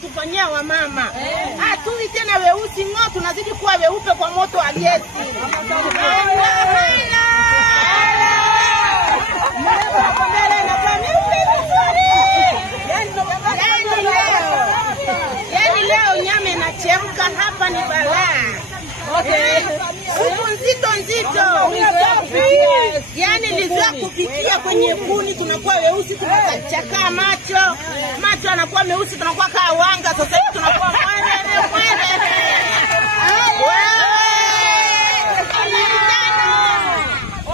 Tufanyia wa mama. Hatui tena weusi ngo, tunazidi kuwa weupe kwa moto aliesi. Yani leo nyama inachemka hapa ni balaa. Okay. Supu nzito. Yani lizoea kupikia kwenye kuni, tunakuwa weusi, tunachaka macho. Macho anakuwa meusi, tunakuwa kaa wanga. Sasa hivi tunakuwa mwere.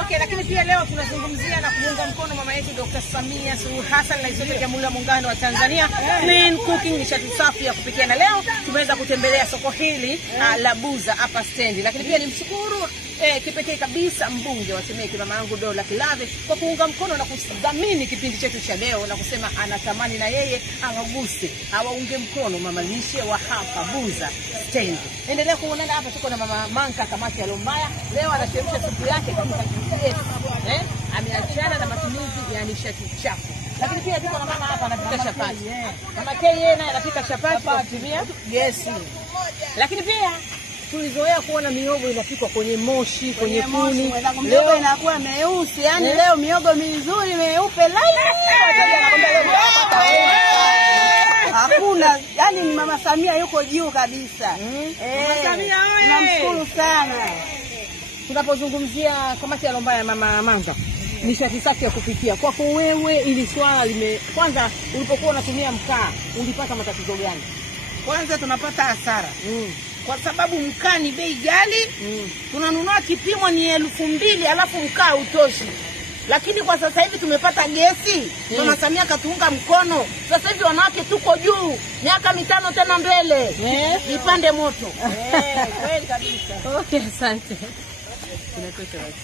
Okay, lakini pia leo tunazungumzia na kuunga mkono mama yetu Dr. Samia Suluhu Hassan, Rais wa Jamhuri ya Muungano wa Tanzania. Clean cooking, nishati safi ya kupikia. Na leo tumeweza kutembelea soko hili la Buza hapa stendi. Lakini pia nimshukuru kipekee kabisa mbunge wa Temeke mama yangu Dola Kilave kwa kuunga mkono na kudhamini kipindi chetu cha leo na kusema anatamani na yeye awaguse, awaunge mkono mama lishe wa hapa Buza stendi. Endelea kuonana hapa, tuko na mama Manka Kamati ya Lombaya. Leo anachemsha supu yake kabisa. Ameachana na matumizi ya nishati chafu. Lakini pia tuko na mama hapa anapika chapati. Mama yeye naye anapika chapati kwa kutumia gesi. Lakini pia tulizoea kuona miogo inapikwa kwenye moshi, kwenye kuni. Leo inakuwa meusi, yani leo miogo mizuri meupe laini. Hakuna, yani ni mama Samia yuko juu kabisa. Mama Samia oye. Namshukuru sana. Tunapozungumzia kamati ya Lombaya mama Manka, nishati safi ya kupikia. Kwako wewe ili swala kwanza ulipokuwa unatumia mkaa, ulipata matatizo gani? Kwanza tunapata hasara. Kwa sababu mkaa ni bei ghali. Tunanunua kipimo ni 2,000 alafu mkaa utoshi. Lakini kwa sasa hivi tumepata gesi. Mama Samia katuunga mkono. Sasa hivi wanawake tuko juu. Miaka 5 tena mbele. Nipande moto. Kweli kabisa. Okay, asante. Tunakwenda wapi?